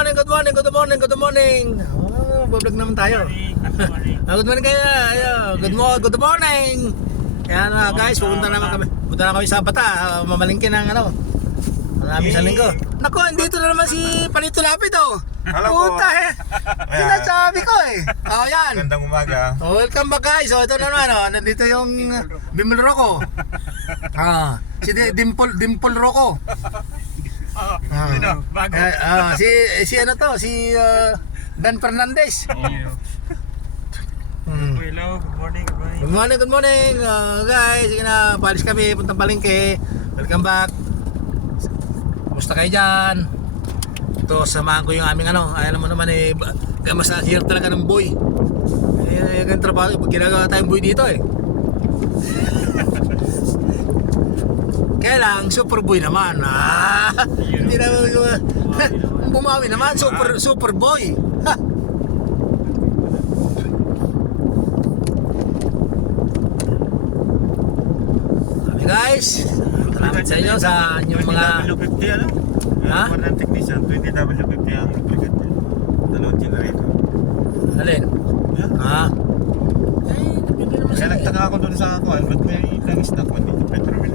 morning, good morning, good morning, good morning. Oh, bablog naman tayo. Good morning kayo. Good morning. Kaya guys, pupunta na kami sa Bata, mamalingkin ng marami sa linggo. Naku, dito na naman si Palito Lapid Puta sinasabi ko yan. Magandang umaga. Welcome back guys. Ito na naman nandito yung Bimol Rocco. Si Dimple Rocco. Si Dan Fernandez. Hello, good morning, Good morning guys. Sige na, palis kami, puntang palengke. Welcome back. Kumusta kayo dyan? Ito, samahan ko yung aming alam mo naman mas hirap talaga ng boy. Yung trabaho, ginagawa tayong boy dito Kaya lang, super boy naman. Hindi naman bumawi naman, super boy. Guys, salamat sa inyo sa inyong mga W50 Ha? Ng technician, 20W50 ang lubricant niya. Dalawang generator. Alin? Depende naman Kaya nagtaka ako doon sa ba't may langis na kung dito petrol.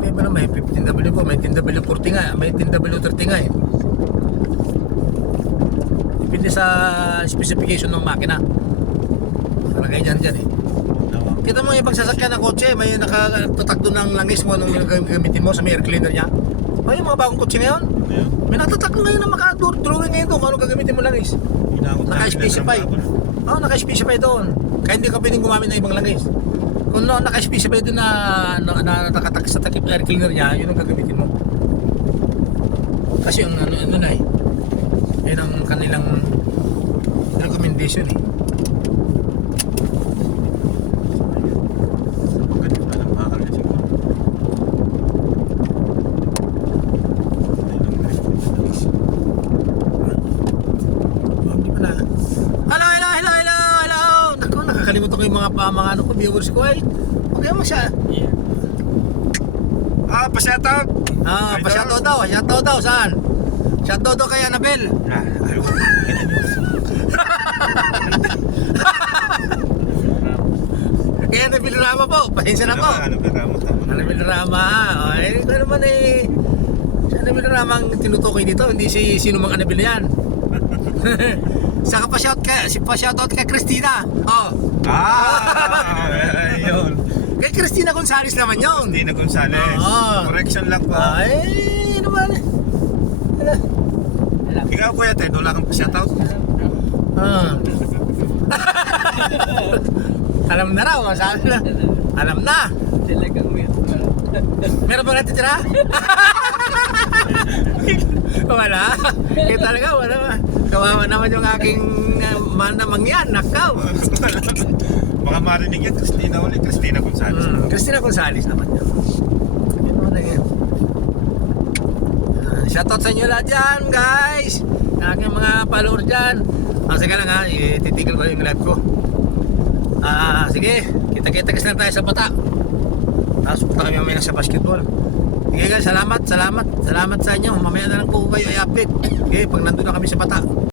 May ba na may 15W po, may 10W40 nga, may 10W30 nga Depende sa specification ng makina. Palagay dyan Kita mo yung pagsasakyan ng kotse, may nakatatak doon ng langis mo nung gamitin mo sa may air cleaner niya. Yung mga bagong kotse ngayon, may natatak na ngayon na makadrawing ngayon doon kung ano gagamitin mo langis. Naka-specify. Naka-specify doon. Kaya hindi ka pwedeng gumamit ng ibang langis. Kung naka-specify doon na nakatak sa takip air cleaner niya, yun ang gagamitin mo. Kasi yung yun ang kanilang recommendation Nakakalimutan ko yung mga viewers ko Okay mo siya. Pa-shoutout! Pa-shoutout daw, saan? Shoutout daw kay Annabel. Kaya Annabel Rama po, pasensya na po. Annabel Rama, ito naman si Annabel Rama ang tinutukoy dito, hindi si sino mang Annabel yan. Saka pa-shoutout kay Christina. Ayun. Kay Christina Gonzales naman yun. Christina Gonzales. Correction lang po. Naman Ikaw kuya Ted, wala kang pa-shoutout? Alam na raw, sabi na. Alam na. Meron ba natitira? Wala. Talaga wala. Kawawa naman yung aking manamang yan. Nakaw. Baka marinig yan, Christina Gonzales. Christina Gonzales naman yan. Shoutout sa inyo lahat dyan, guys. Aking mga followers dyan. Sige lang titigil ko yung live ko. Sige, kita-kita kasi lang tayo sa Bata. Tapos punta kami mamaya sa basketball. Sige guys, salamat sa inyo. Mamaya na lang po kayo i-update. Okay, pag nandun na kami sa Bata.